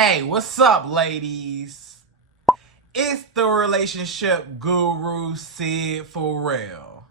Hey, what's up, ladies? It's the relationship guru, Sydd Ferrell.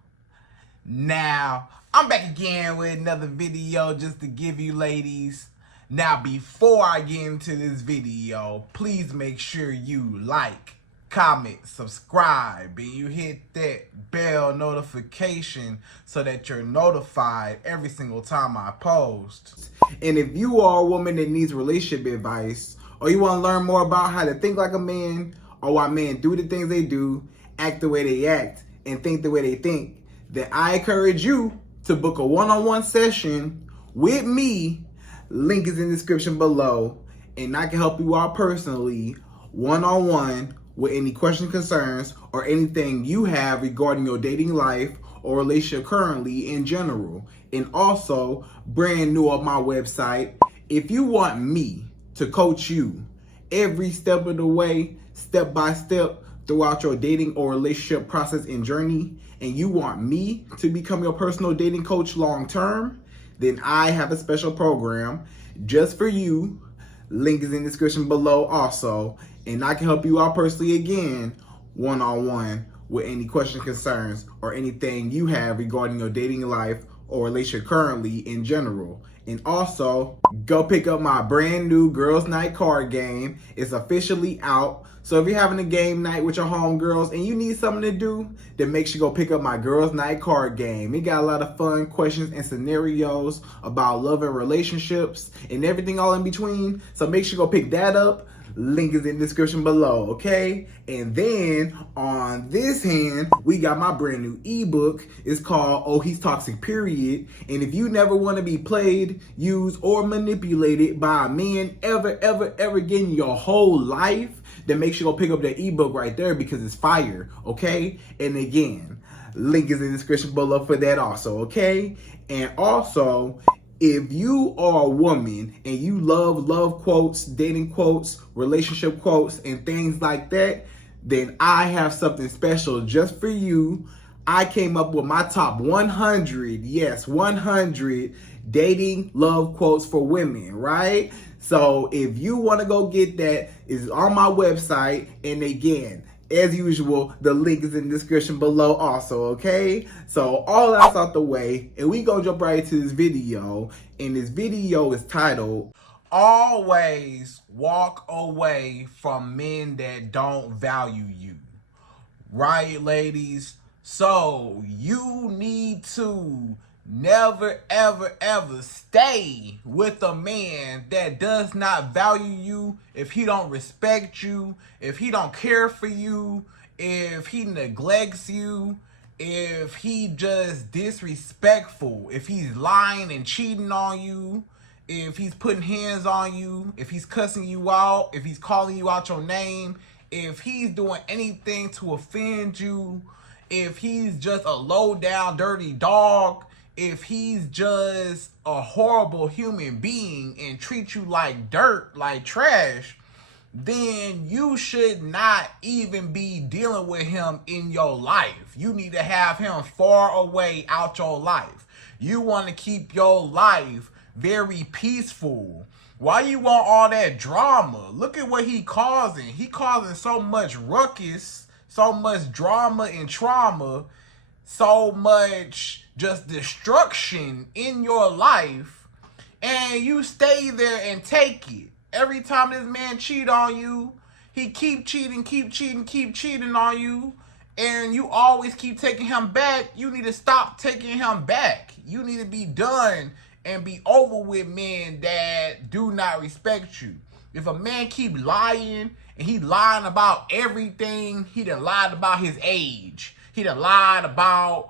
Now, I'm back again with another video just to give you ladies. Now, before I get into this video, please make sure you like, comment, subscribe, and you hit that bell notification so that you're notified every single time I post. And if you are a woman that needs relationship advice, or you want to learn more about how to think like a man, or why men do the things they do, act the way they act, and think the way they think, then I encourage you to book a one-on-one session with me. Link is in the description below, and I can help you out personally, one-on-one, with any questions, concerns, or anything you have regarding your dating life or relationship currently in general. And also, brand new on my website, if you want me to coach you every step of the way, step by step, throughout your dating or relationship process and journey, and you want me to become your personal dating coach long term, then I have a special program just for you. Link is in the description below also, and I can help you out personally again, one-on-one, with any questions, concerns, or anything you have regarding your dating life or relationship currently in general. And also, go pick up my brand new Girls Night card game. It's officially out. So if you're having a game night with your homegirls and you need something to do, then make sure you go pick up my Girls Night card game. It got a lot of fun questions and scenarios about love and relationships and everything all in between. So make sure you go pick that up. Link is in the description below, okay? And then on this hand, we got my brand new ebook. It's called Oh He's Toxic Period. And if you never want to be played, used, or manipulated by a man ever again in your whole life, then make sure you go pick up that ebook right there because it's fire, okay? And again, link is in the description below for that also, okay? And also, if you are a woman and you love quotes, dating quotes, relationship quotes, and things like that, then I have something special just for you. I came up with my top 100, yes, 100 dating love quotes for women, right? So if you want to go get that, it's on my website. And again, as usual, the link is in the description below also, okay? So all that's out the way, and we gonna jump right into this video. And this video is titled, Always Walk Away from Men That Don't Value You. Right, ladies? So you need to never ever stay with a man that does not value you, if he don't respect you, if he don't care for you, if he neglects you, if he just disrespectful, if he's lying and cheating on you, if he's putting hands on you, if he's cussing you out, if he's calling you out your name, if he's doing anything to offend you, if he's just a low down dirty dog, if he's just a horrible human being and treats you like dirt, like trash, then you should not even be dealing with him in your life. You need to have him far away out your life. You want to keep your life very peaceful. Why you want all that drama? Look at what he causing. He causing so much ruckus, so much drama and trauma, so much just destruction in your life, and you stay there and take it. Every time this man cheat on you, he keep cheating on you, and you always keep taking him back. You need to stop taking him back. You need to be done and be over with men that do not respect you. If a man keep lying, and he lying about everything, he done lied about his age, he done lied about,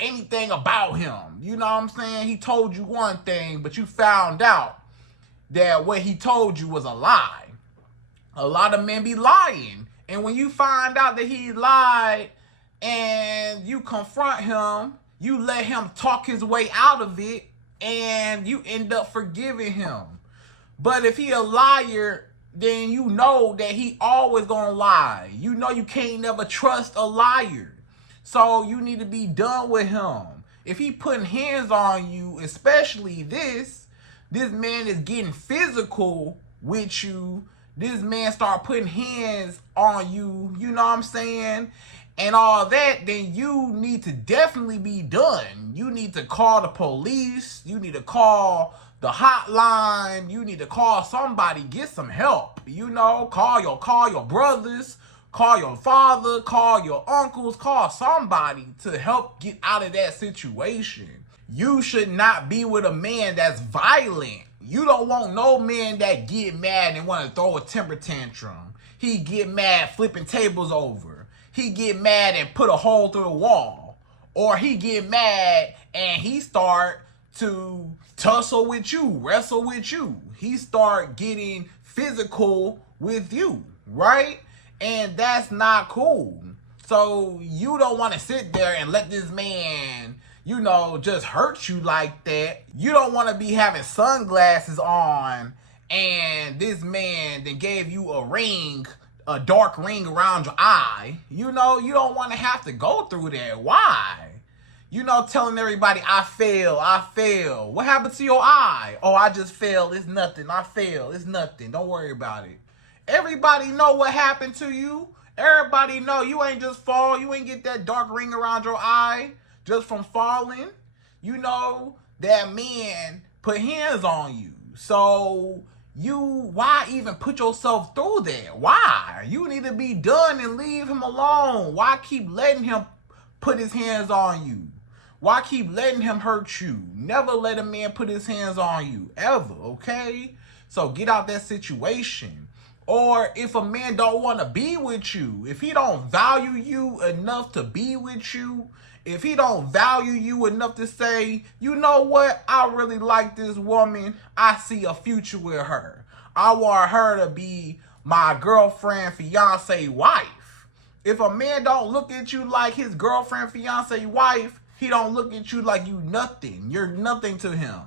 anything about him. You know what I'm saying? He told you one thing, but you found out that what he told you was a lie. A lot of men be lying. And when you find out that he lied and you confront him, you let him talk his way out of it, and you end up forgiving him. But if he a liar, then you know that he always gonna lie. You know you can't never trust a liar. So you need to be done with him. If he putting hands on you, especially this man is getting physical with you, this man start putting hands on you, you know what I'm saying, and all that, then you need to definitely be done. You need to call the police. You need to call the hotline. You need to call somebody, get some help. You know, call your brothers, call your father, call your uncles, call somebody to help get out of that situation. You should not be with a man that's violent. You don't want no man that get mad and want to throw a temper tantrum. He get mad flipping tables over. He get mad and put a hole through the wall. Or he get mad and he start to tussle with you, wrestle with you. He start getting physical with you, right? And that's not cool. So you don't want to sit there and let this man, you know, just hurt you like that. You don't want to be having sunglasses on and this man then gave you a ring, a dark ring around your eye. You know, you don't want to have to go through that. Why? You know, telling everybody, I fail. What happened to your eye? Oh, I just failed. It's nothing. I failed. It's nothing. Don't worry about it. Everybody know what happened to you. Everybody know you ain't just fall. You ain't get that dark ring around your eye just from falling. You know, that man put hands on you. So why even put yourself through that? Why? You need to be done and leave him alone. Why keep letting him put his hands on you? Why keep letting him hurt you? Never let a man put his hands on you, ever, okay? So get out that situation. Or if a man don't want to be with you, if he don't value you enough to be with you, if he don't value you enough to say, you know what, I really like this woman, I see a future with her, I want her to be my girlfriend, fiance, wife. If a man don't look at you like his girlfriend, fiance, wife, he don't look at you like you nothing. You're nothing to him.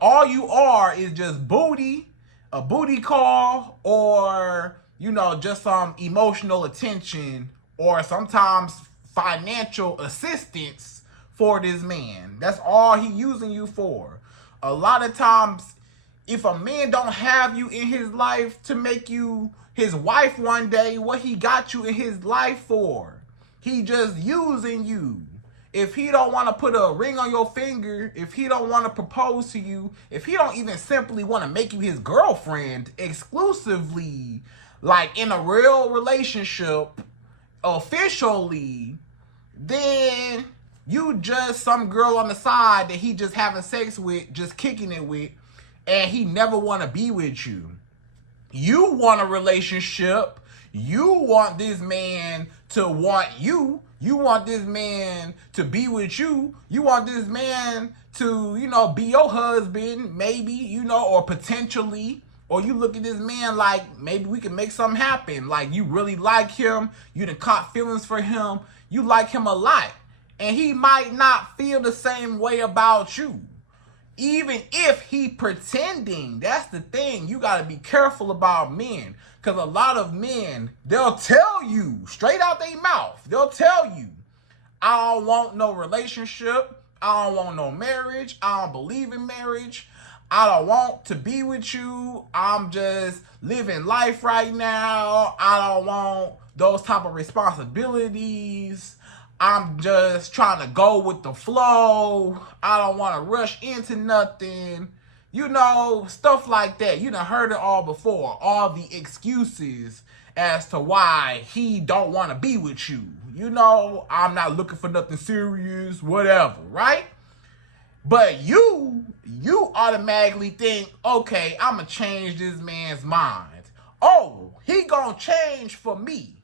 All you are is just booty, a booty call, or, you know, just some emotional attention, or sometimes financial assistance for this man. That's all he using you for. A lot of times, if a man don't have you in his life to make you his wife one day, what he got you in his life for? He just using you. If he don't want to put a ring on your finger, if he don't want to propose to you, if he don't even simply want to make you his girlfriend exclusively, like in a real relationship, officially, then you just some girl on the side that he just having sex with, just kicking it with, and he never want to be with you. You want a relationship. You want this man to want you. You want this man to be with you. You want this man to, you know, be your husband, maybe, you know, or potentially. Or you look at this man like, maybe we can make something happen. Like, you really like him. You done caught feelings for him. You like him a lot. And he might not feel the same way about you. Even if he pretending. That's the thing. You got to be careful about men. Because a lot of men, they'll tell you straight out their mouth. They'll tell you, I don't want no relationship. I don't want no marriage. I don't believe in marriage. I don't want to be with you. I'm just living life right now. I don't want those type of responsibilities. I'm just trying to go with the flow. I don't want to rush into nothing. You know, stuff like that. You done heard it all before. All the excuses as to why he don't want to be with you. You know, I'm not looking for nothing serious, whatever, right? But you automatically think, okay, I'm going to change this man's mind. Oh, he going to change for me.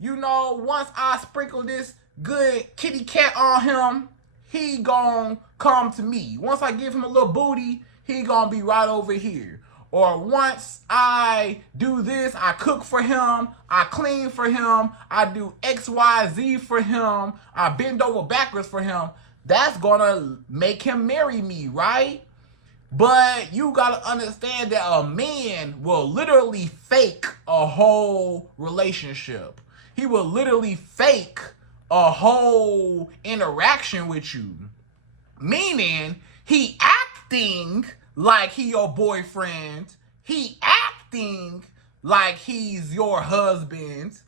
You know, once I sprinkle this good kitty cat on him, he going to come to me. Once I give him a little booty, he going to be right over here. Or once I do this, I cook for him, I clean for him, I do X, Y, Z for him, I bend over backwards for him, that's going to make him marry me, right? But you got to understand that a man will literally fake a whole relationship. He will literally fake a whole interaction with you. Meaning, he acting like he your boyfriend. He acting acting like he's your husband.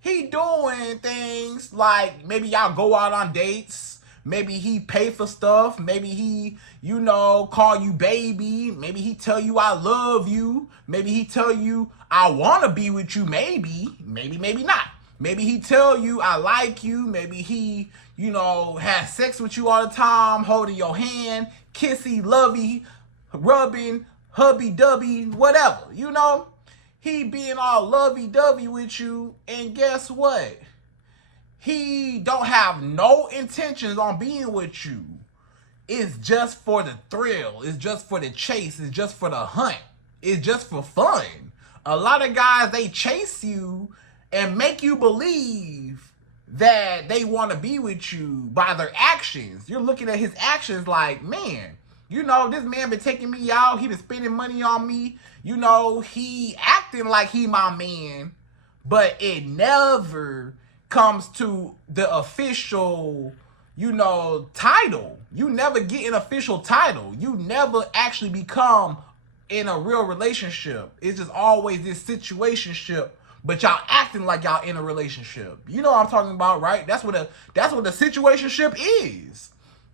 He doing things like maybe y'all go out on dates. Maybe he pay for stuff. Maybe he, call you baby. Maybe he tell you I love you. Maybe he tell you I want to be with you. Maybe not. Maybe he tell you I like you. Maybe he, has sex with you all the time, holding your hand, kissy, lovey, rubbing, hubby-dubby, whatever, He being all lovey-dovey with you, and guess what? He don't have no intentions on being with you. It's just for the thrill. It's just for the chase. It's just for the hunt. It's just for fun. A lot of guys, they chase you and make you believe that they want to be with you by their actions. You're looking at his actions like, man, this man been taking me out. He been spending money on me. He acting like he my man, but it never comes to the official, title. You never get an official title. You never actually become in a real relationship. It's just always this situationship, but y'all acting like y'all in a relationship. You know what I'm talking about, right? That's what the situationship is.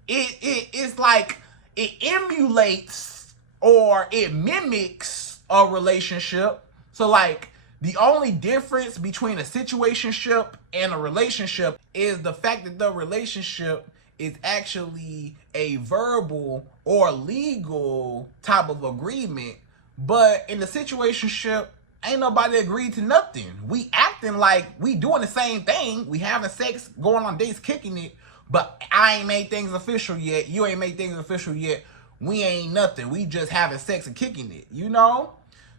It's like it emulates or it mimics a relationship. So like the only difference between a situationship and a relationship is the fact that the relationship is actually a verbal or legal type of agreement. But in the situationship, ain't nobody agreed to nothing. We acting like we doing the same thing. We having sex, going on dates, kicking it. But I ain't made things official yet. You ain't made things official yet. We ain't nothing. We just having sex and kicking it,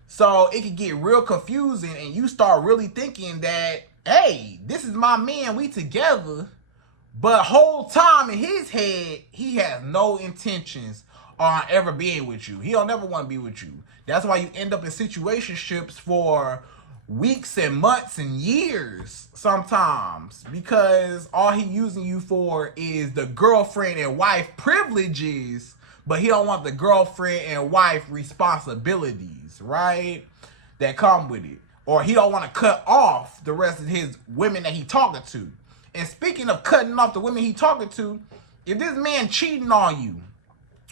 So it can get real confusing, and you start really thinking that, hey, this is my man, we together. But whole time in his head, he has no intentions on ever being with you. He don't ever want to be with you. That's why you end up in situationships for weeks and months and years sometimes, because all he using you for is the girlfriend and wife privileges, but he don't want the girlfriend and wife responsibilities, right, that come with it. Or he don't want to cut off the rest of his women that he talking to. And speaking of cutting off the women he talking to, if this man cheating on you,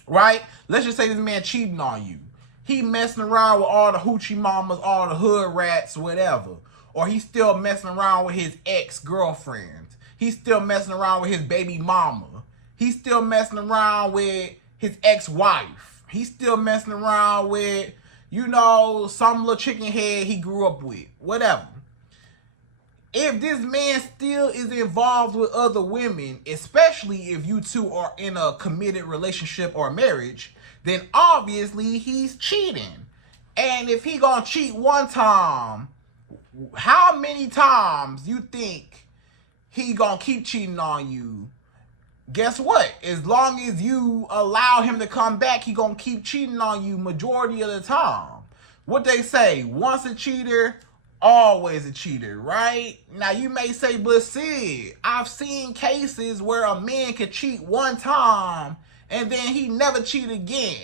right? Let's just say this man cheating on you. He messing around with all the hoochie mamas, all the hood rats, whatever. Or he's still messing around with his ex-girlfriend. He's still messing around with his baby mama. He's still messing around with his ex-wife. He's still messing around with, some little chicken head he grew up with. Whatever. If this man still is involved with other women, especially if you two are in a committed relationship or marriage, then obviously he's cheating. And if he gonna cheat one time, how many times you think he gonna keep cheating on you? Guess what? As long as you allow him to come back, he gonna keep cheating on you majority of the time. What they say, once a cheater, always a cheater, right? Now you may say, but Sid, I've seen cases where a man could cheat one time and then he never cheat again,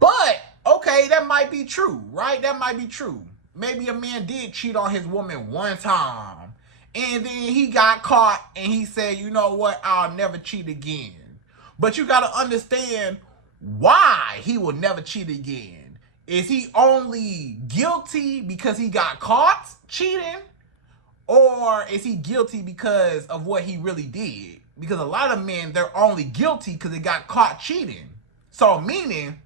But, okay, that might be true, right? That might be true. Maybe a man did cheat on his woman one time and then he got caught and he said, you know what, I'll never cheat again. But you got to understand why he will never cheat again. Is he only guilty because he got caught cheating? Or is he guilty because of what he really did? Because a lot of men, they're only guilty because they got caught cheating. So meaning,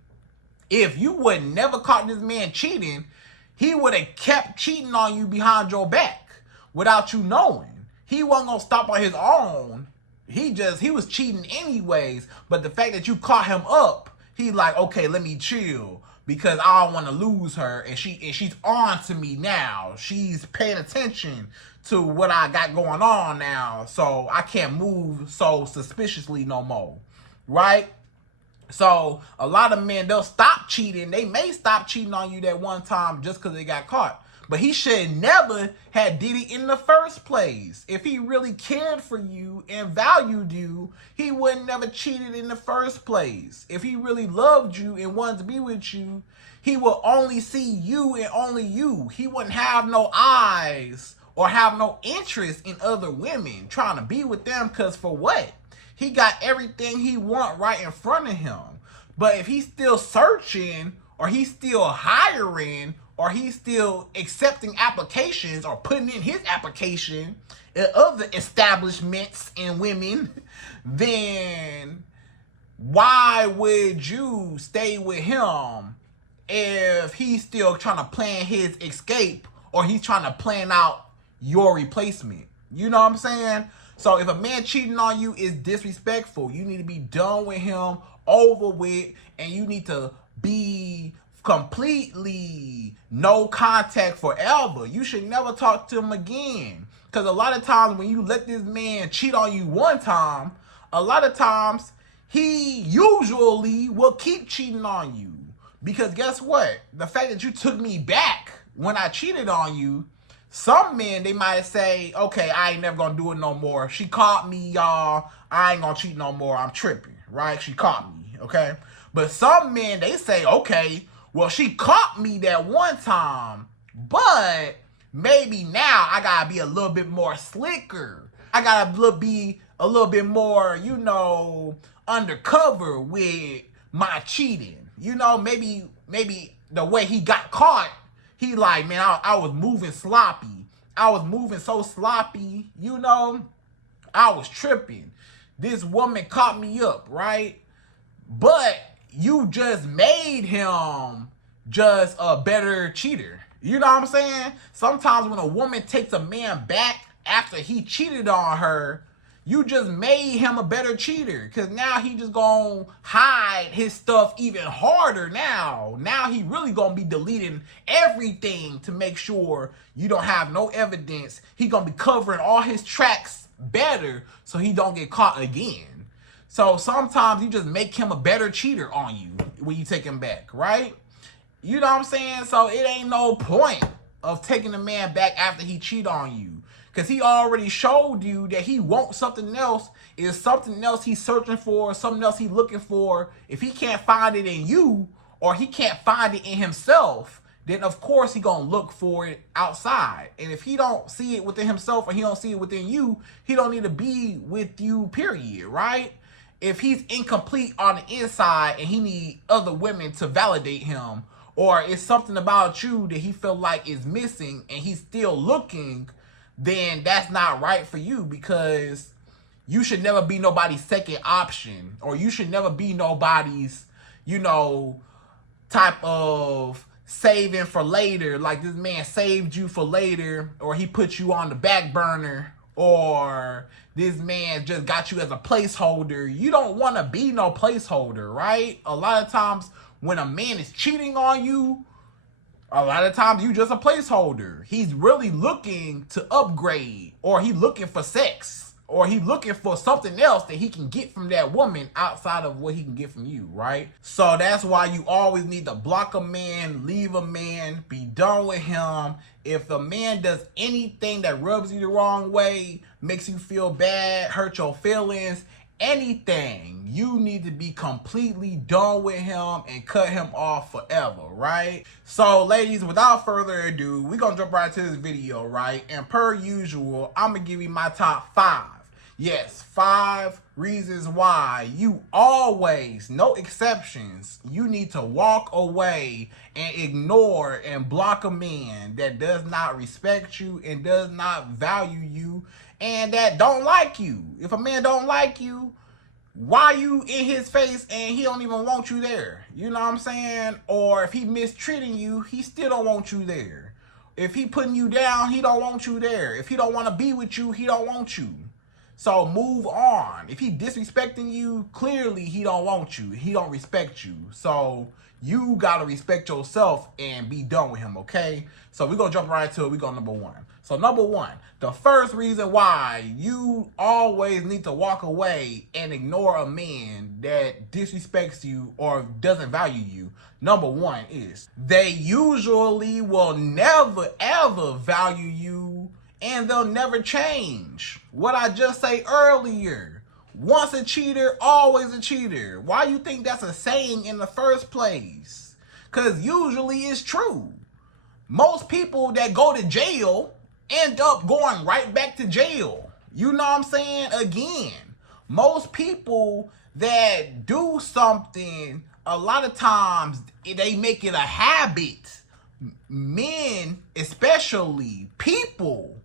if you would never caught this man cheating, he would have kept cheating on you behind your back without you knowing. He wasn't going to stop on his own. He was cheating anyways. But the fact that you caught him up, he like, okay, let me chill. Because I don't want to lose her, and she's on to me now. She's paying attention to what I got going on now, so I can't move so suspiciously no more, right? So a lot of men, they'll stop cheating. They may stop cheating on you that one time just because they got caught. But he should never have did it in the first place. If he really cared for you and valued you, he would never cheated in the first place. If he really loved you and wanted to be with you, he will only see you and only you. He wouldn't have no eyes or have no interest in other women trying to be with them, because for what? He got everything he want right in front of him. But if he's still searching, or he's still hiring, or he's still accepting applications or putting in his application at other establishments and women, then why would you stay with him if he's still trying to plan his escape, or he's trying to plan out your replacement? You know what I'm saying? So if a man cheating on you is disrespectful, you need to be done with him, over with, and you need to be completely no contact forever. You should never talk to him again. Because a lot of times when you let this man cheat on you one time, a lot of times he usually will keep cheating on you. Because guess what? The fact that you took me back when I cheated on you, some men, they might say, okay, I ain't never gonna do it no more. She caught me, y'all. I ain't gonna cheat no more. I'm tripping, right? She caught me, okay? But some men, they say, okay, well, she caught me that one time, but maybe now I gotta be a little bit more slicker. I gotta be a little bit more, you know, undercover with my cheating. You know, maybe the way he got caught, he like, man, I was moving sloppy. I was moving so sloppy, you know, I was tripping. This woman caught me up, right? But you just made him just a better cheater. You know what I'm saying? Sometimes when a woman takes a man back after he cheated on her, you just made him a better cheater, because now he just gonna hide his stuff even harder now. Now he really gonna be deleting everything to make sure you don't have no evidence. He gonna be covering all his tracks better so he don't get caught again. So sometimes you just make him a better cheater on you when you take him back, right? You know what I'm saying? So it ain't no point of taking a man back after he cheat on you, because he already showed you that he wants something else, is something else he's searching for, something else he's looking for. If he can't find it in you, or he can't find it in himself, then of course he gonna look for it outside. And if he don't see it within himself, or he don't see it within you, he don't need to be with you, period, right? If he's incomplete on the inside and he need other women to validate him, or it's something about you that he feel like is missing and he's still looking, then that's not right for you, because you should never be nobody's second option, or you should never be nobody's, you know, type of saving for later. Like this man saved you for later, or he put you on the back burner, or this man just got you as a placeholder. You don't want to be no placeholder, right? A lot of times when a man is cheating on you, a lot of times you just a placeholder. He's really looking to upgrade, or he looking for sex, or he looking for something else that he can get from that woman outside of what he can get from you, right? So that's why you always need to block a man, leave a man, be done with him. If a man does anything that rubs you the wrong way, makes you feel bad, hurt your feelings, anything, you need to be completely done with him and cut him off forever, right? So ladies, without further ado, we're gonna jump right into this video, right? And per usual, I'm gonna give you my top 5. Yes, 5 reasons why you always, no exceptions, you need to walk away and ignore and block a man that does not respect you and does not value you and that don't like you. If a man don't like you, why you in his face and he don't even want you there? You know what I'm saying? Or if he mistreating you, he still don't want you there. If he putting you down, he don't want you there. If he don't want to be with you, he don't want you. So move on. If he disrespecting you, clearly he don't want you. He don't respect you. So you gotta respect yourself and be done with him, okay? So we're gonna jump right to it. We go number one. So number one, the first reason why you always need to walk away and ignore a man that disrespects you or doesn't value you, number one is they usually will never ever value you and they'll never change. What I just say earlier, once a cheater, always a cheater. Why you think that's a saying in the first place? Because usually it's true. Most people that go to jail end up going right back to jail. You know what I'm saying? Again, most people that do something, a lot of times they make it a habit. Men, especially, people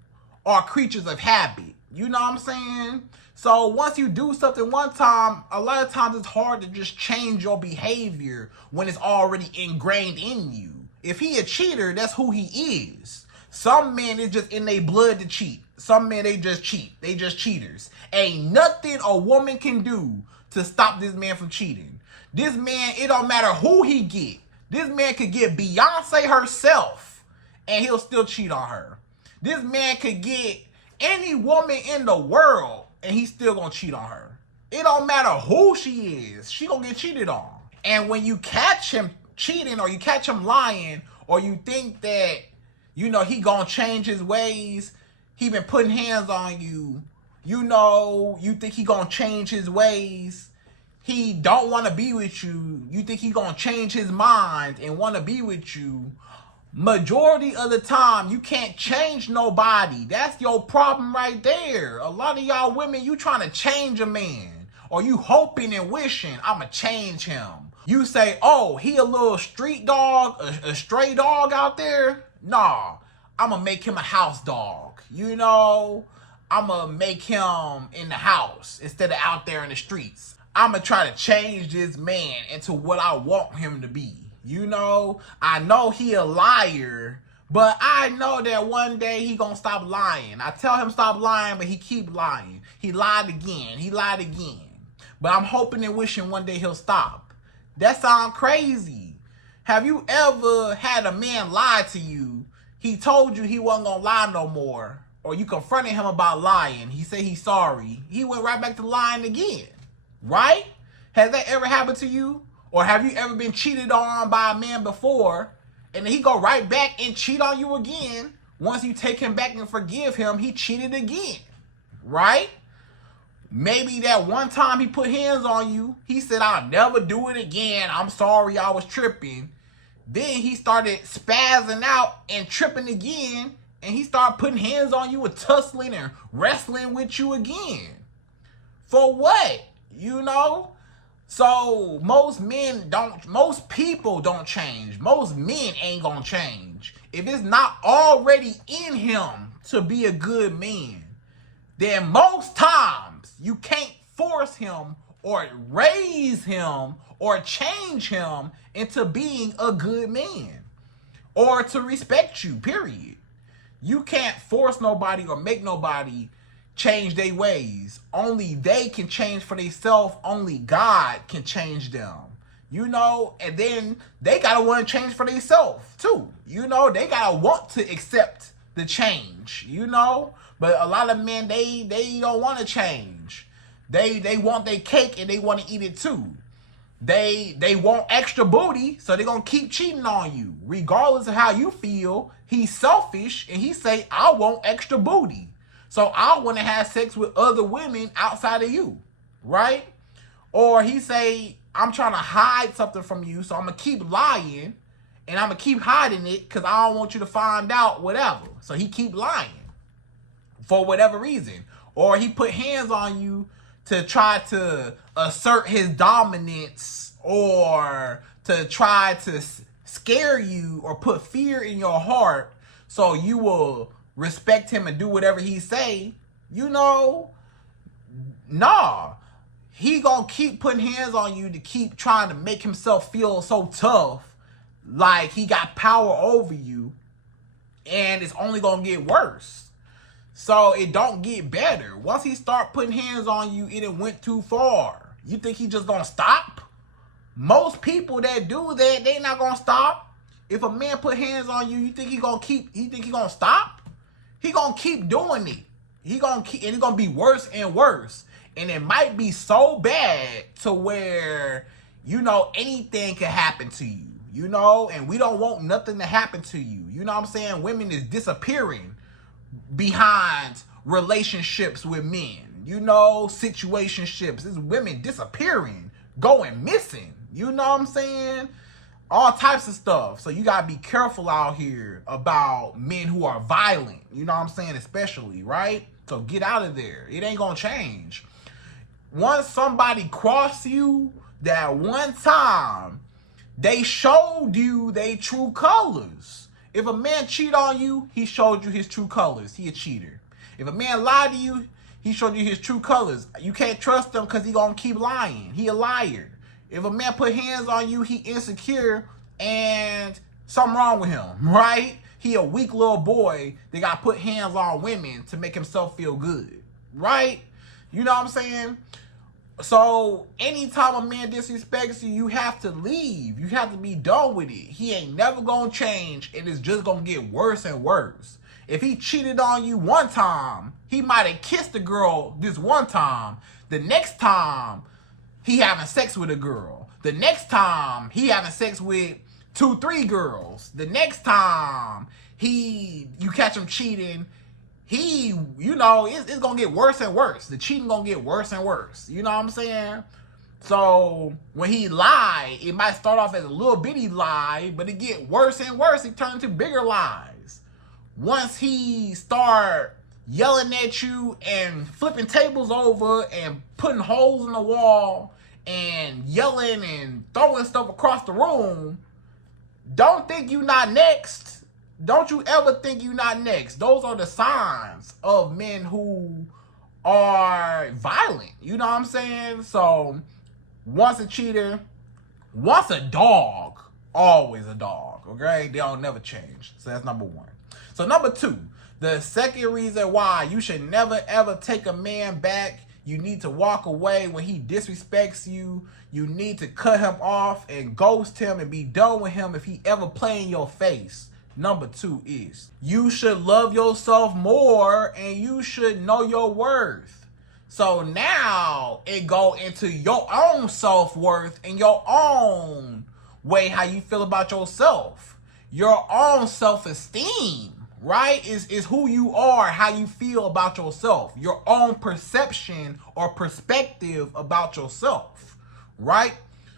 are creatures of habit. You know what I'm saying? So once you do something one time, a lot of times it's hard to just change your behavior when it's already ingrained in you. If he a cheater, that's who he is. Some men, it's just in their blood to cheat. Some men, they just cheat. They just cheaters. Ain't nothing a woman can do to stop this man from cheating. This man, it don't matter who he get. This man could get Beyonce herself and he'll still cheat on her. This man could get any woman in the world and he's still gonna cheat on her. It don't matter who she is. She gonna get cheated on. And when you catch him cheating or you catch him lying or you think that, you know, he gonna change his ways, he been putting hands on you, you know, you think he gonna change his ways, he don't want to be with you, you think he gonna change his mind and want to be with you, majority of the time you can't change nobody. That's your problem right there. A lot of y'all women, you trying to change a man or you hoping and wishing I'ma change him. You say, oh, he a little street dog, a stray dog out there. Nah, I'ma make him a house dog. You know, I'ma make him in the house instead of out there in the streets. I'ma try to change this man into what I want him to be. You know, I know he a liar, but I know that one day he gonna stop lying. I tell him stop lying, but he keep lying. He lied again. He lied again. But I'm hoping and wishing one day he'll stop. That sounds crazy. Have you ever had a man lie to you? He told you he wasn't gonna lie no more. Or you confronted him about lying. He said he's sorry. He went right back to lying again. Right? Has that ever happened to you? Or have you ever been cheated on by a man before and then he go right back and cheat on you again? Once you take him back and forgive him, he cheated again. Right? Maybe that one time he put hands on you, he said, I'll never do it again. I'm sorry, I was tripping. Then he started spazzing out and tripping again, and he started putting hands on you and tussling and wrestling with you again. For what? You know? So most people don't change. Most men ain't gonna change. If it's not already in him to be a good man, then most times you can't force him or raise him or change him into being a good man or to respect you, period. You can't force nobody or make nobody change their ways. Only they can change for themselves. Only God can change them. You know, and then they gotta want to change for themselves too. You know, they gotta want to accept the change, you know. But a lot of men, they don't want to change. They want their cake and they want to eat it too. They want extra booty, so they're gonna keep cheating on you. Regardless of how you feel, he's selfish and he say, I want extra booty. So I want to have sex with other women outside of you, right? Or he say, I'm trying to hide something from you, so I'm going to keep lying, and I'm going to keep hiding it because I don't want you to find out whatever. So he keep lying for whatever reason. Or he put hands on you to try to assert his dominance or to try to scare you or put fear in your heart so you will respect him and do whatever he say. You know, nah. He gonna keep putting hands on you to keep trying to make himself feel so tough, like he got power over you, and it's only gonna get worse. So it don't get better. Once he start putting hands on you, it went too far. You think he just gonna stop? Most people that do that, they not gonna stop. If a man put hands on you, you think he gonna stop? He gonna keep doing it. He gonna keep, and it's gonna be worse and worse. And it might be so bad to where, you know, anything can happen to you, you know, and we don't want nothing to happen to you. You know what I'm saying? Women is disappearing behind relationships with men, you know, situationships. It's women disappearing, going missing, you know what I'm saying? All types of stuff. So you gotta be careful out here about men who are violent, you know what I'm saying, especially, right? So get out of there. It ain't gonna change. Once somebody cross you that one time, they showed you their true colors. If a man cheat on you, he showed you his true colors. He a cheater. If a man lied to you, he showed you his true colors. You can't trust him because he gonna keep lying. He a liar. If a man put hands on you, he insecure and something wrong with him, right? He a weak little boy that got put hands on women to make himself feel good, right? You know what I'm saying? So anytime a man disrespects you, you have to leave. You have to be done with it. He ain't never gonna change, and it's just gonna get worse and worse. If he cheated on you one time, he might have kissed a girl this one time. The next time, he having sex with a girl. The next time, he having sex with 2-3 girls. The next time you catch him cheating, you know, it's gonna get worse and worse. The cheating gonna get worse and worse. You know what I'm saying? So when he lie, it might start off as a little bitty lie, but it get worse and worse. It turns into bigger lies. Once he start yelling at you and flipping tables over and putting holes in the wall and yelling and throwing stuff across the room, don't think you not next. Don't you ever think you not next. Those are the signs of men who are violent. You know what I'm saying? So once a cheater, once a dog, always a dog. Okay? They don't never change. So that's number one. So number two, the second reason why you should never ever take a man back, you need to walk away when he disrespects you. You need to cut him off and ghost him and be done with him if he ever play in your face. Number two is you should love yourself more and you should know your worth. So now it go into your own self-worth and your own way how you feel about yourself. Your own self-esteem, right? Is who you are, how you feel about yourself. Your own perception or perspective about yourself, right?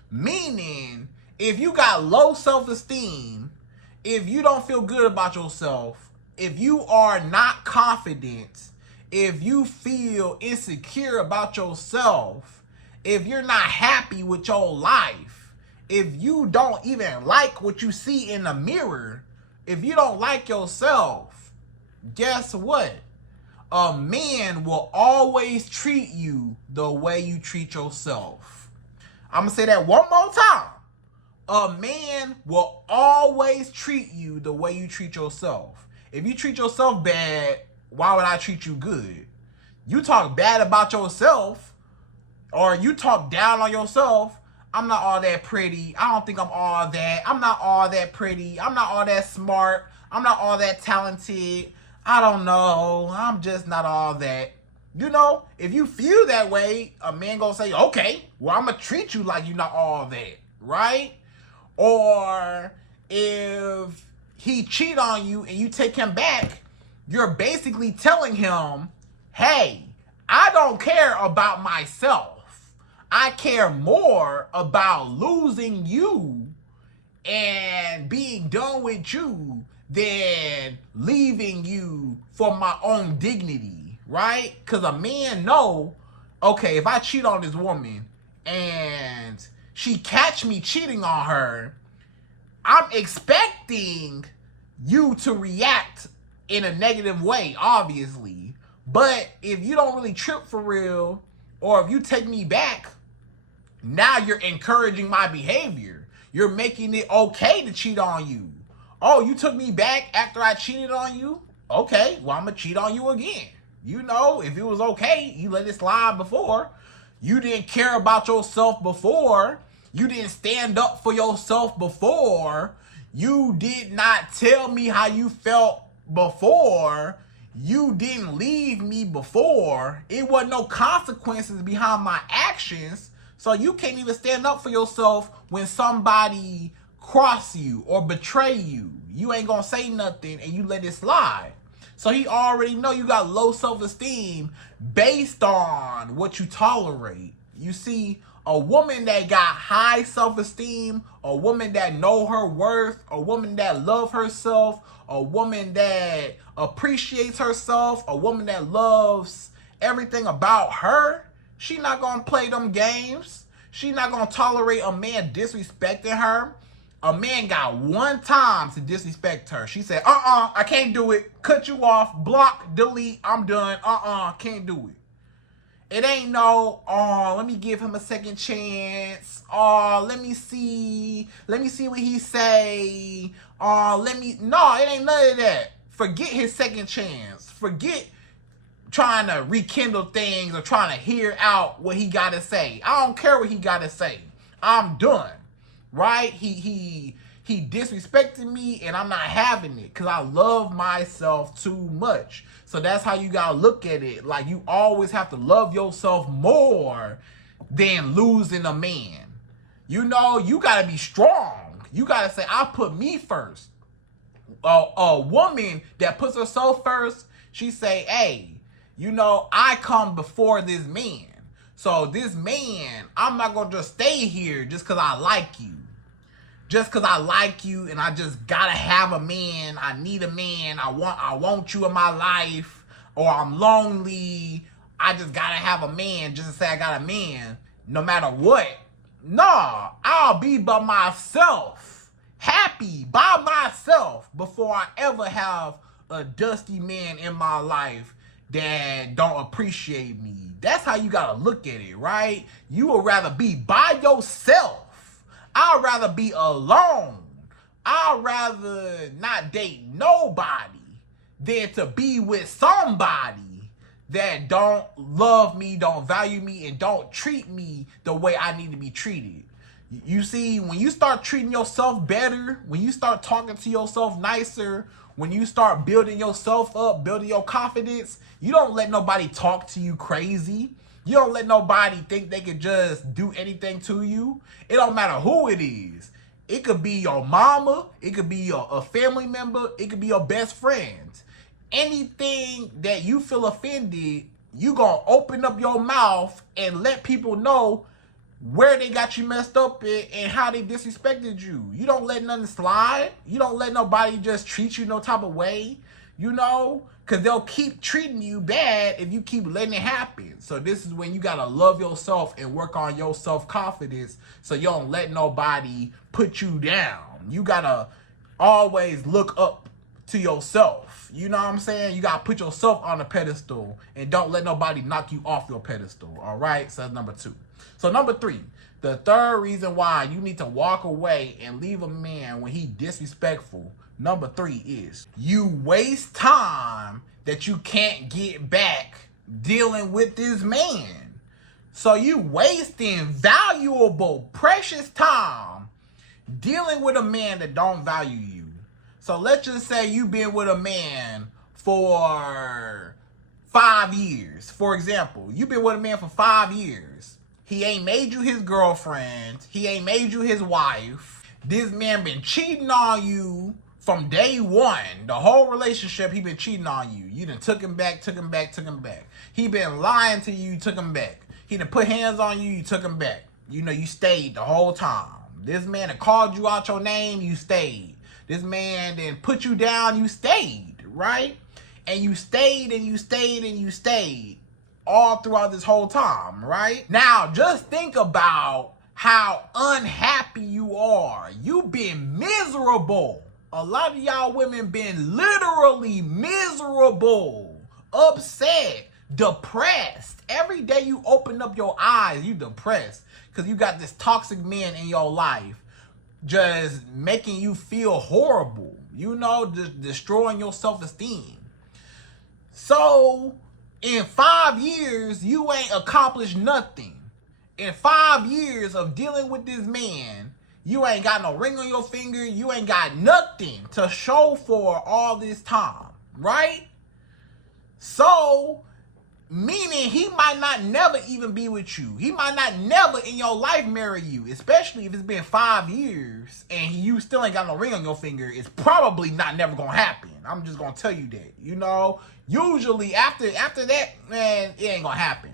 Meaning, if you got low self-esteem, if you don't feel good about yourself, if you are not confident, if you feel insecure about yourself, if you're not happy with your life, if you don't even like what you see in the mirror, if you don't like yourself, guess what? A man will always treat you the way you treat yourself. I'm going to say that one more time. A man will always treat you the way you treat yourself. If you treat yourself bad, why would I treat you good? You talk bad about yourself, or you talk down on yourself. I'm not all that pretty. I don't think I'm all that. I'm not all that pretty. I'm not all that smart. I'm not all that talented. I don't know. I'm just not all that. You know, if you feel that way, a man gonna say, okay, well, I'm gonna treat you like you're not all that, right? Or if he cheat on you and you take him back, you're basically telling him, hey, I don't care about myself. I care more about losing you and being done with you than leaving you for my own dignity, right? Because a man know, okay, if I cheat on this woman and she catch me cheating on her, I'm expecting you to react in a negative way, obviously. But if you don't really trip for real, or if you take me back, now you're encouraging my behavior. You're making it okay to cheat on you. Oh, you took me back after I cheated on you? okay, well, I'm going to cheat on you again. You know, if it was okay, you let it slide before. You didn't care about yourself before. You didn't stand up for yourself before. You did not tell me how you felt before. You didn't leave me before. It wasn't no consequences behind my actions. So you can't even stand up for yourself when somebody cross you or betray you. You ain't gonna say nothing and you let it slide. So he already know you got low self-esteem based on what you tolerate. You see, a woman that got high self-esteem, a woman that know her worth, a woman that love herself, a woman that appreciates herself, a woman that loves everything about her, she not gonna play them games. She not gonna tolerate a man disrespecting her. A man got one time to disrespect her. She said, I can't do it. Cut you off. Block, delete. I'm done. Can't do it. It ain't no, let me give him a second chance. Let me see what he say. No, it ain't none of that. Forget his second chance. Forget trying to rekindle things or trying to hear out what he got to say. I don't care what he got to say. I'm done. Right? He disrespected me and I'm not having it because I love myself too much. So that's how you gotta look at it. Like, you always have to love yourself more than losing a man. You know, you gotta be strong. You gotta say, I put me first. A woman that puts herself first, she say, hey, you know, I come before this man. So this man, I'm not going to just stay here just because I like you. Just because I like you and I just got to have a man. I need a man. I want you in my life. Or I'm lonely. I just got to have a man just to say I got a man. No matter what. Nah, I'll be by myself. Happy by myself before I ever have a dusty man in my life that don't appreciate me. That's how you gotta look at it, right? You would rather be by yourself. I'd rather be alone. I'd rather not date nobody than to be with somebody that don't love me, don't value me, and don't treat me the way I need to be treated. You see, when you start treating yourself better, when you start talking to yourself nicer, when you start building yourself up, building your confidence, you don't let nobody talk to you crazy. You don't let nobody think they could just do anything to you. It don't matter who it is. It could be your mama. It could be a family member. It could be your best friend. Anything that you feel offended, you gonna open up your mouth and let people know where they got you messed up at and how they disrespected you. You don't let nothing slide. You don't let nobody just treat you no type of way, you know, because they'll keep treating you bad if you keep letting it happen. So this is when you got to love yourself and work on your self-confidence so you don't let nobody put you down. You got to always look up to yourself. You know what I'm saying? You got to put yourself on a pedestal and don't let nobody knock you off your pedestal. All right? So that's number 2. So number 3, the third reason why you need to walk away and leave a man when he disrespectful, number 3 is you waste time that you can't get back dealing with this man. So you wasting valuable, precious time dealing with a man that don't value you. So let's just say you've been with a man for 5 years. For example, you've been with a man for 5 years. He ain't made you his girlfriend. He ain't made you his wife. This man been cheating on you from day one. The whole relationship, he been cheating on you. You done took him back. He been lying to you, took him back. He done put hands on you, you took him back. You know, you stayed the whole time. This man that called you out your name, you stayed. This man then put you down, you stayed, right? And you stayed and you stayed and you stayed all throughout this whole time, right? Now, just think about how unhappy you are. You've been miserable. A lot of y'all women been literally miserable, upset, depressed. Every day you open up your eyes, you depressed because you got this toxic man in your life just making you feel horrible, you know, just destroying your self-esteem. So in 5 years, you ain't accomplished nothing. In 5 years of dealing with this man, you ain't got no ring on your finger. You ain't got nothing to show for all this time, right? So, meaning he might not never even be with you. He might not never in your life marry you, especially if it's been 5 years and you still ain't got no ring on your finger. It's probably not never gonna happen. I'm just gonna tell you that. You know, usually after that, man, it ain't gonna happen.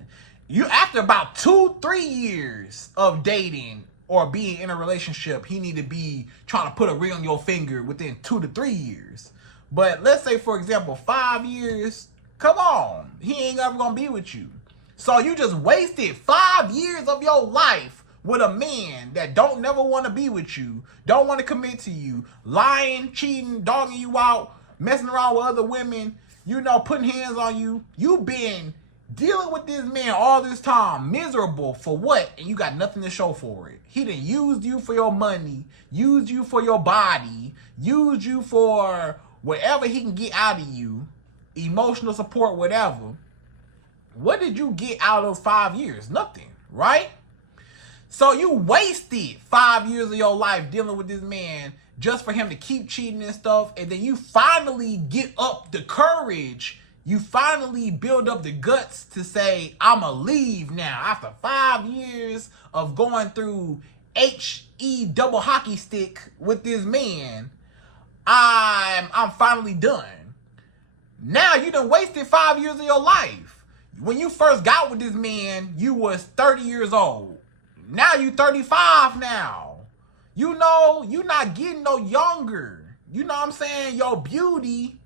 After about 2-3 years of dating or being in a relationship, he need to be trying to put a ring on your finger within 2 to 3 years. But let's say, for example, 5 years. Come on, he ain't ever gonna be with you. So you just wasted 5 years of your life with a man that don't never want to be with you, don't want to commit to you, lying, cheating, dogging you out, messing around with other women, you know, putting hands on you. You been dealing with this man all this time, miserable for what? And you got nothing to show for it. He done used you for your money, used you for your body, used you for whatever he can get out of you, emotional support, whatever. What did you get out of 5 years? Nothing, right? So you wasted 5 years of your life dealing with this man just for him to keep cheating and stuff, and then you finally get up the courage, you finally build up the guts to say, I'ma leave now. After 5 years of going through HE double hockey stick with this man, I'm finally done. Now you done wasted 5 years of your life. When you first got with this man, you was 30 years old. Now you 35 now. You know, you not getting no younger. You know what I'm saying? Your beauty,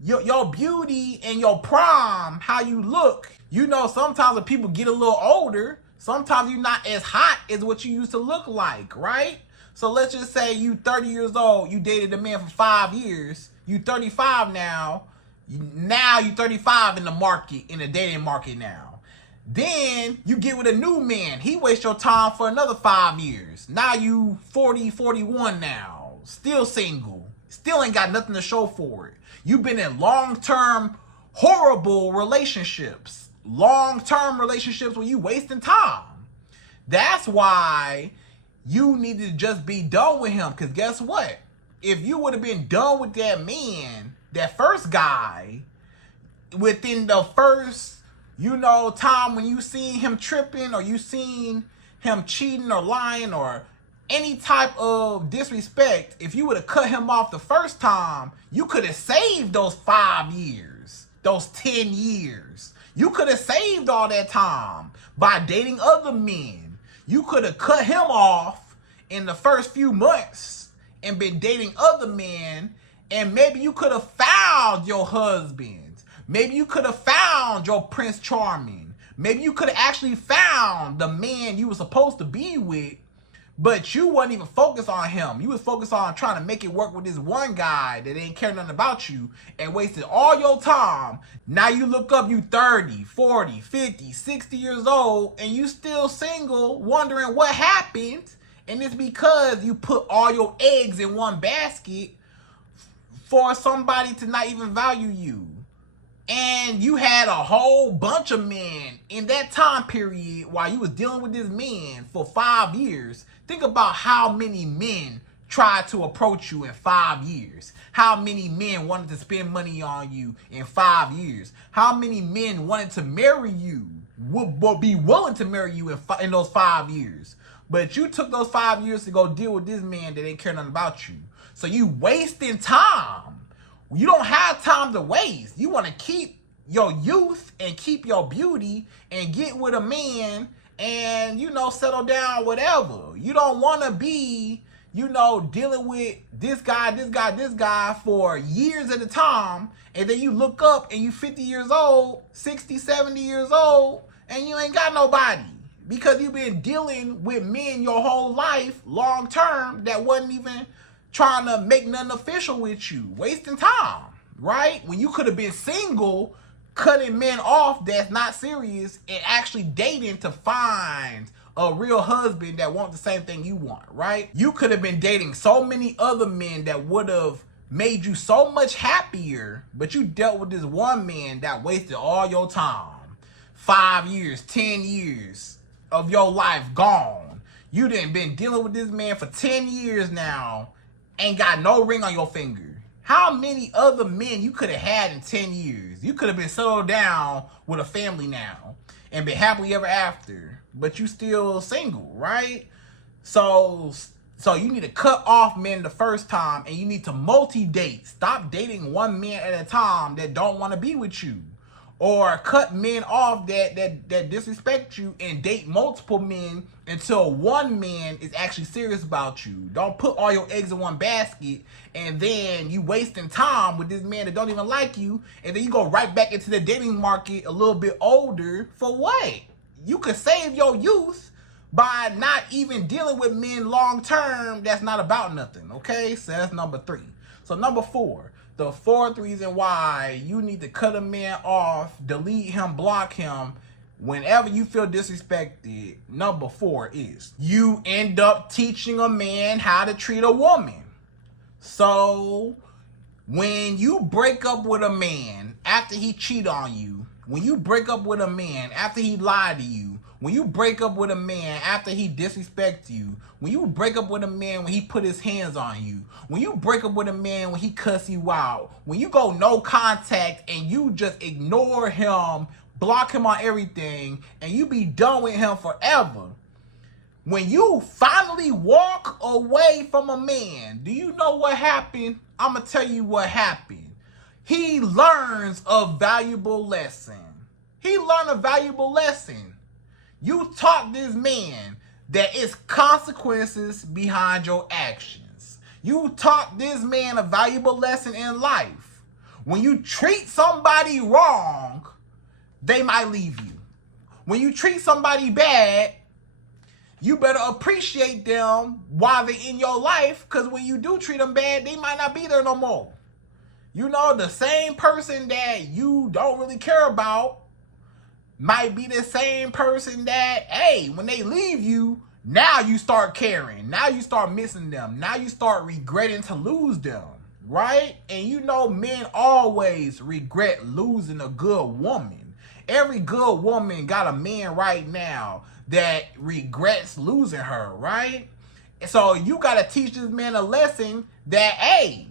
your beauty and your prime, how you look. You know, sometimes when people get a little older, sometimes you're not as hot as what you used to look like, right? So let's just say you 30 years old, you dated a man for 5 years, you 35 now. Now you 35 in the market, in the dating market now. Then you get with a new man. He wastes your time for another 5 years. Now you 40, 41 now. Still single. Still ain't got nothing to show for it. You've been in long-term, horrible relationships. Long-term relationships where you wasting time. That's why you need to just be done with him. Because guess what? If you would have been done with that man, that first guy, within the first, you know, time when you seen him tripping or you seen him cheating or lying or any type of disrespect, if you would have cut him off the first time, you could have saved those 5 years, those 10 years. You could have saved all that time by dating other men. You could have cut him off in the first few months and been dating other men. And maybe you could have found your husband. Maybe you could have found your Prince Charming. Maybe you could have actually found the man you were supposed to be with, but you wasn't even focused on him. You was focused on trying to make it work with this one guy that ain't care nothing about you and wasted all your time. Now you look up, you 30, 40, 50, 60 years old, and you still single, wondering what happened. And it's because you put all your eggs in one basket for somebody to not even value you. And you had a whole bunch of men in that time period while you was dealing with this man for 5 years. Think about how many men tried to approach you in 5 years. How many men wanted to spend money on you in 5 years. How many men wanted to marry you, would be willing to marry you in those 5 years. But you took those 5 years to go deal with this man that ain't care nothing about you. So you wasting time. You don't have time to waste. You want to keep your youth and keep your beauty and get with a man and, you know, settle down, whatever. You don't want to be, you know, dealing with this guy for years at a time. And then you look up and you 50 years old, 60, 70 years old, and you ain't got nobody. Because you've been dealing with men your whole life, long term, that wasn't even trying to make nothing official with you, wasting time, right? When you could have been single, cutting men off that's not serious and actually dating to find a real husband that wants the same thing you want, right? You could have been dating so many other men that would have made you so much happier, but you dealt with this one man that wasted all your time. 5 years, 10 years of your life gone. You done been dealing with this man for 10 years now, ain't got no ring on your finger. How many other men you could have had in 10 years? You could have been settled down with a family now and been happily ever after, but you still single, right? So you need to cut off men the first time, and you need to multi-date. Stop dating one man at a time that don't want to be with you. Or cut men off that disrespect you and date multiple men until one man is actually serious about you. Don't put all your eggs in one basket and then you wasting time with this man that don't even like you, and then you go right back into the dating market a little bit older for what? You could save your youth by not even dealing with men long term that's not about nothing, okay? So that's number 3. So number 4. The 4th reason why you need to cut a man off, delete him, block him, whenever you feel disrespected, number 4 is you end up teaching a man how to treat a woman. So when you break up with a man after he cheat on you, when you break up with a man after he lied to you, when you break up with a man after he disrespects you, when you break up with a man when he put his hands on you, when you break up with a man when he cuss you out, when you go no contact and you just ignore him, block him on everything, and you be done with him forever, when you finally walk away from a man, do you know what happened? I'm going to tell you what happened. He learns a valuable lesson. He learned a valuable lesson. You taught this man that it's consequences behind your actions. You taught this man a valuable lesson in life. When you treat somebody wrong, they might leave you. When you treat somebody bad, you better appreciate them while they're in your life, because when you do treat them bad, they might not be there no more. You know, the same person that you don't really care about might be the same person that, hey, when they leave you, now you start caring. Now you start missing them. Now you start regretting to lose them, right? And you know, men always regret losing a good woman. Every good woman got a man right now that regrets losing her, right? So you got to teach this man a lesson that, hey,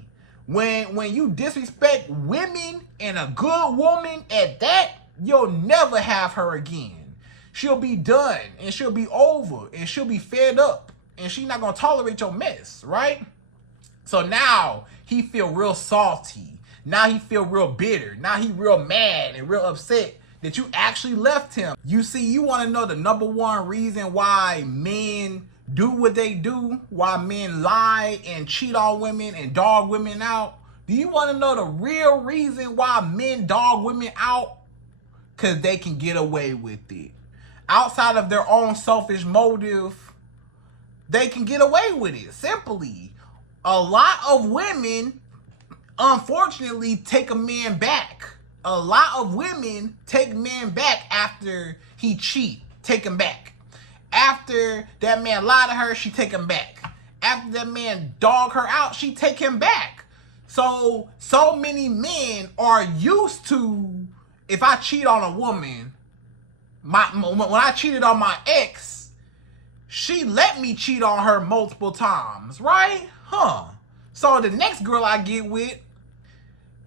when you disrespect women and a good woman at that, you'll never have her again. She'll be done and she'll be over and she'll be fed up and she's not going to tolerate your mess, right? So now he feel real salty. Now he feel real bitter. Now he real mad and real upset that you actually left him. You see, you want to know the number 1 reason why men do what they do, why men lie and cheat on women and dog women out? Do you want to know the real reason why men dog women out? Because they can get away with it. Outside of their own selfish motive, they can get away with it. Simply, a lot of women, unfortunately, take a man back. A lot of women take men back after he cheat. Take him back. After that man lied to her, she take him back. After that man dog her out, she take him back. So many men are used to, if I cheat on a woman, when I cheated on my ex, she let me cheat on her multiple times, right? So the next girl I get with,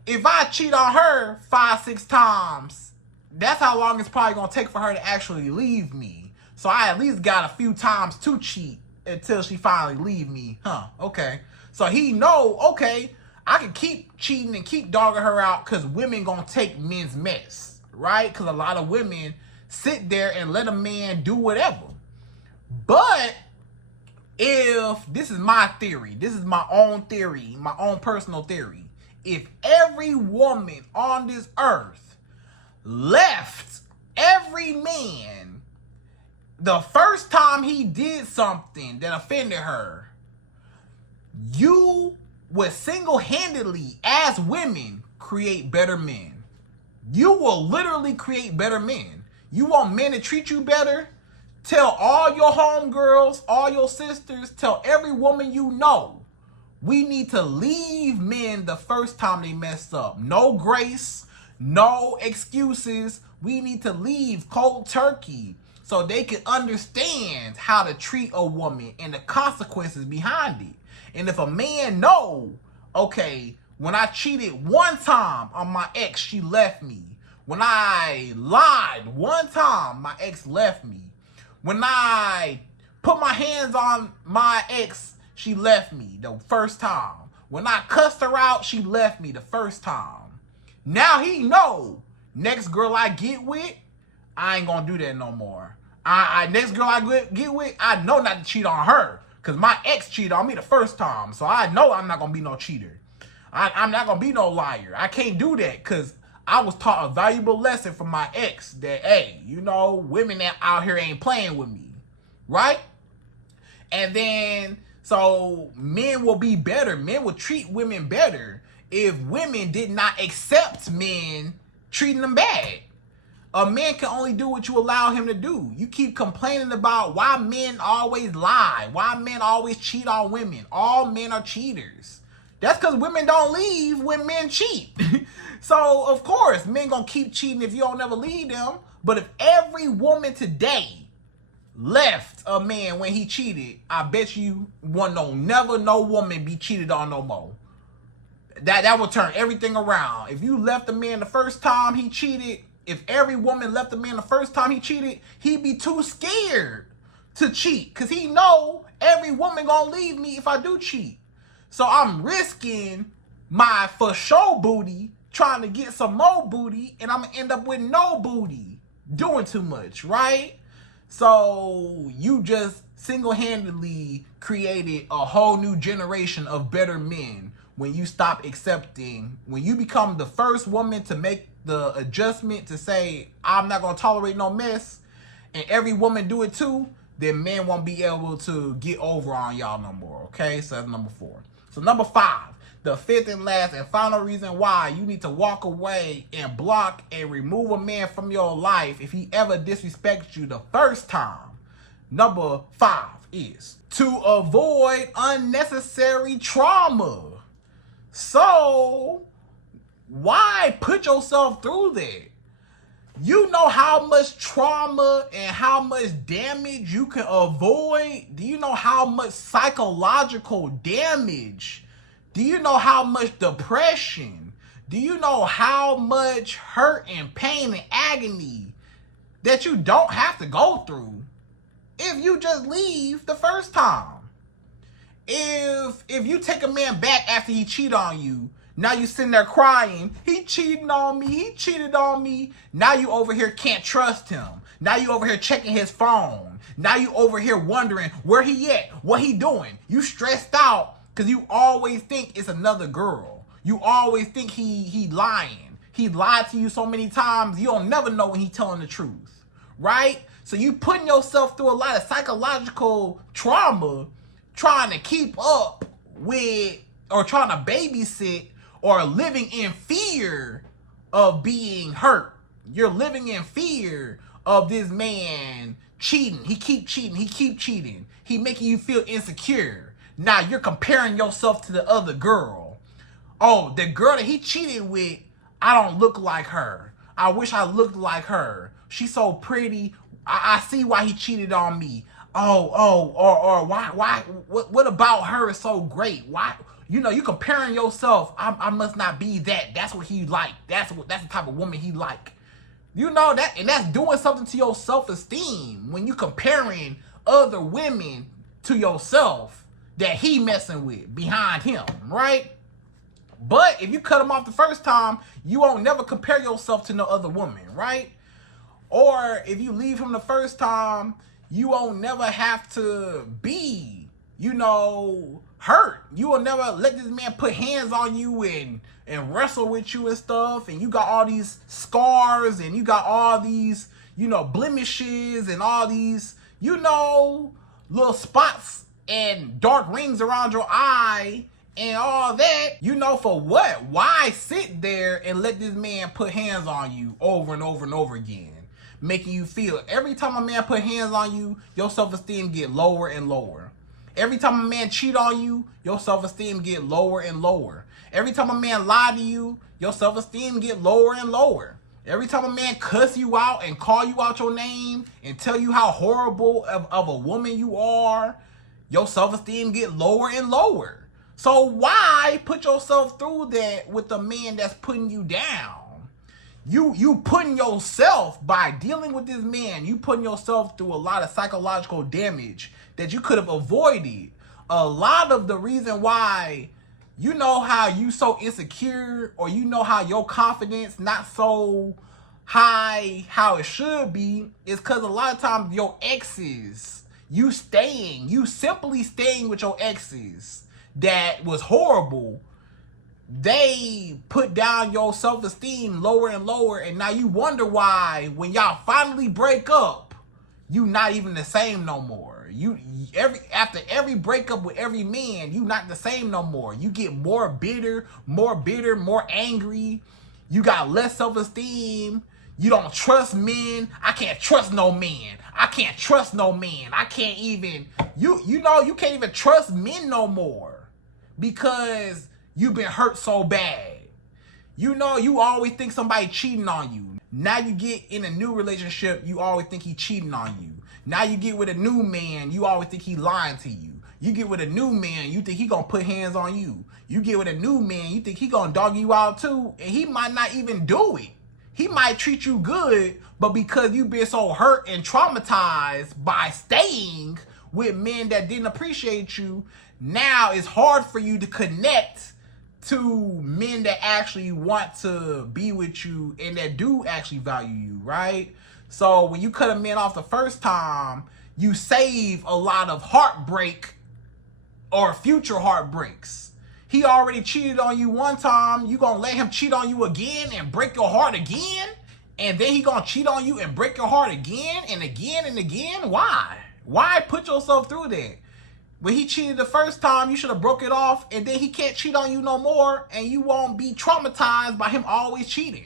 if I cheat on her 5-6 times, that's how long it's probably going to take for her to actually leave me. So I at least got a few times to cheat until she finally leave me. Okay. So he know, okay, I can keep cheating and keep dogging her out because women going to take men's mess, right? Because a lot of women sit there and let a man do whatever. But if, this is my theory, this is my own theory, my own personal theory. If every woman on this earth left every man the first time he did something that offended her, you would single-handedly, as women, create better men. You will literally create better men. You want men to treat you better? Tell all your homegirls, all your sisters, tell every woman you know, We need to leave men the first time they mess up. No grace, no excuses. We need to leave cold turkey so they can understand how to treat a woman and the consequences behind it. And if a man know, okay, when I cheated one time on my ex, she left me. When I lied one time, my ex left me. When I put my hands on my ex, she left me the first time. When I cussed her out, she left me the first time. Now he know, next girl I get with, I ain't gonna do that no more. Next girl I get with, I know not to cheat on her. Because my ex cheated on me the first time. So I know I'm not gonna be no cheater. I'm not gonna be no liar. I can't do that because I was taught a valuable lesson from my ex that, hey, you know, women that out here ain't playing with me, right? And then, so men will be better. Men will treat women better if women did not accept men treating them bad. A man can only do what you allow him to do. You keep complaining about why men always lie, why men always cheat on women. All men are cheaters. That's because women don't leave when men cheat. So, of course, men gonna keep cheating if you don't never leave them. But if every woman today left a man when he cheated, I bet you never no woman be cheated on no more. That will turn everything around. If you left a man the first time he cheated, if every woman left a man the first time he cheated, he'd be too scared to cheat. Because he know every woman gonna leave me if I do cheat. So I'm risking my for sure booty, trying to get some more booty, and I'm going to end up with no booty. Doing too much, right? So you just single-handedly created a whole new generation of better men when you stop accepting, when you become the first woman to make the adjustment to say, I'm not going to tolerate no mess, and every woman do it too, then men won't be able to get over on y'all no more, okay? So that's number 4. So number 5, the fifth and last and final reason why you need to walk away and block and remove a man from your life if he ever disrespects you the first time. Number 5 is to avoid unnecessary trauma. So why put yourself through that? You know how much trauma and how much damage you can avoid? Do you know how much psychological damage? Do you know how much depression? Do you know how much hurt and pain and agony that you don't have to go through if you just leave the first time? If you take a man back after he cheated on you, now you sitting there crying, he cheated on me, he cheated on me. Now you over here can't trust him. Now you over here checking his phone. Now you over here wondering where he at, what he doing. You stressed out because you always think it's another girl. You always think he lying. He lied to you so many times, you don't never know when he telling the truth, right? So you putting yourself through a lot of psychological trauma trying to keep up with or trying to babysit or living in fear of being hurt. You're living in fear of this man cheating. He keep cheating. He keep cheating. He making you feel insecure. Now you're comparing yourself to the other girl. Oh, the girl that he cheated with, I don't look like her. I wish I looked like her. She's so pretty. I see why he cheated on me. Or why, what about her is so great? Why? You know, you comparing yourself. I must not be that. That's what he like. That's the type of woman he like. You know that, and that's doing something to your self-esteem when you comparing other women to yourself that he messing with behind him, right? But if you cut him off the first time, you won't never compare yourself to no other woman, right? Or if you leave him the first time, you won't never have to be, you know, hurt. You will never let this man put hands on you and wrestle with you and stuff. And you got all these scars and you got all these, you know, blemishes and all these, you know, little spots and dark rings around your eye and all that. You know, for what? Why sit there and let this man put hands on you over and over and over again? Making you feel every time a man put hands on you, your self-esteem get lower and lower. Every time a man cheat on you, your self-esteem get lower and lower. Every time a man lie to you, your self-esteem get lower and lower. Every time a man cuss you out and call you out your name and tell you how horrible of a woman you are, your self-esteem get lower and lower. So why put yourself through that with a man that's putting you down? You putting yourself, by dealing with this man, you putting yourself through a lot of psychological damage that you could have avoided. A lot of the reason why, you know how you so insecure, or you know how your confidence not so high how it should be, is because a lot of times your exes, you simply staying with your exes that was horrible, they put down your self-esteem lower and lower, and now you wonder why when y'all finally break up, you not even the same no more. After every breakup with every man, you not the same no more. You get more bitter, more angry. You got less self-esteem. You don't trust men. I can't trust no man. I can't trust no man. I can't even, you can't even trust men no more because you've been hurt so bad. You always think somebody cheating on you. Now you get in a new relationship, you always think he cheating on you. Now you get with a new man, you always think he lying to you. You get with a new man, you think he gonna put hands on you. You get with a new man, you think he gonna dog you out too, and he might not even do it. He might treat you good, but because you've been so hurt and traumatized by staying with men that didn't appreciate you, now it's hard for you to connect to men that actually want to be with you and that do actually value you, right? So when you cut a man off the first time, you save a lot of heartbreak or future heartbreaks. He already cheated on you one time. You gonna let him cheat on you again and break your heart again? And then he gonna cheat on you and break your heart again and again and again? Why? Why put yourself through that? When he cheated the first time, you should have broke it off, and then he can't cheat on you no more, and you won't be traumatized by him always cheating,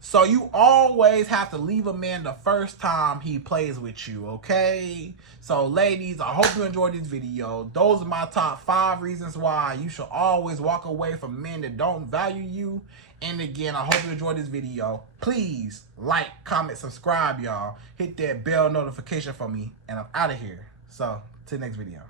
So you always have to leave a man the first time he plays with you, okay? So ladies, I hope you enjoyed this video. Those are my top 5 reasons why you should always walk away from men that don't value you. And again, I hope you enjoyed this video. Please like, comment, subscribe, y'all. Hit that bell notification for me, and I'm out of here. So, till next video.